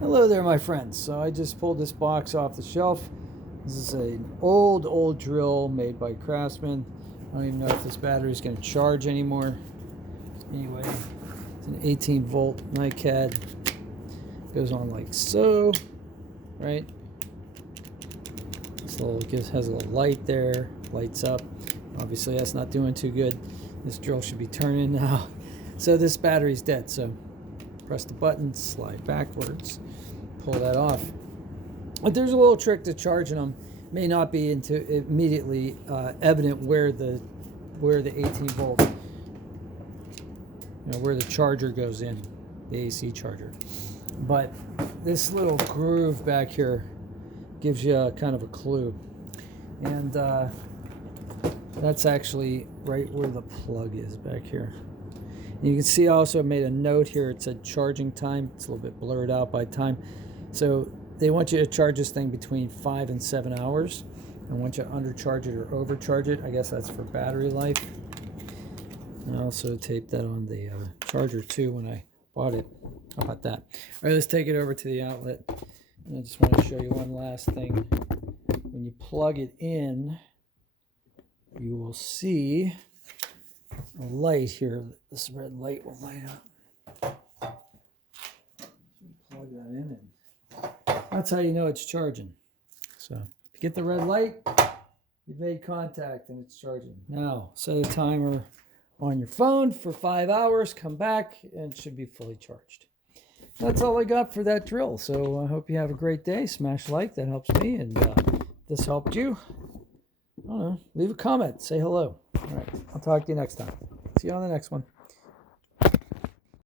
Hello there, my friends. So I just pulled this box off the shelf. This is an old drill made by Craftsman. I don't even know if this battery is going to charge anymore. Anyway, it's an 18 volt NiCad. Goes on like so, right? This little has a little light there, lights up. Obviously that's not doing too good. This drill should be turning now. So this battery's dead. So press the button, slide backwards, pull that off. But there's a little trick to charging them. May not be immediately evident where the 18 volt, where the charger goes in, the AC charger. But this little groove back here gives you kind of a clue, and that's actually right where the plug is back here. And you can see I also made a note here. It said charging time. It's a little bit blurred out by time. So they want you to charge this thing between 5 and 7 hours. And once you undercharge it or overcharge it, I guess that's for battery life. And I also taped that on the charger too when I bought it. How about that? All right, let's take it over to the outlet. And I just want to show you one last thing. When you plug it in, you will see a light here. This red light will light up. Plug that in, and that's how you know it's charging. So if you get the red light, you've made contact and it's charging. Now set a timer on your phone for 5 hours. Come back and it should be fully charged. That's all I got for that drill. So I hope you have a great day. Smash like, that helps me. And if this helped you, I don't know, leave a comment, say hello. All right, I'll talk to you next time. See you on the next one.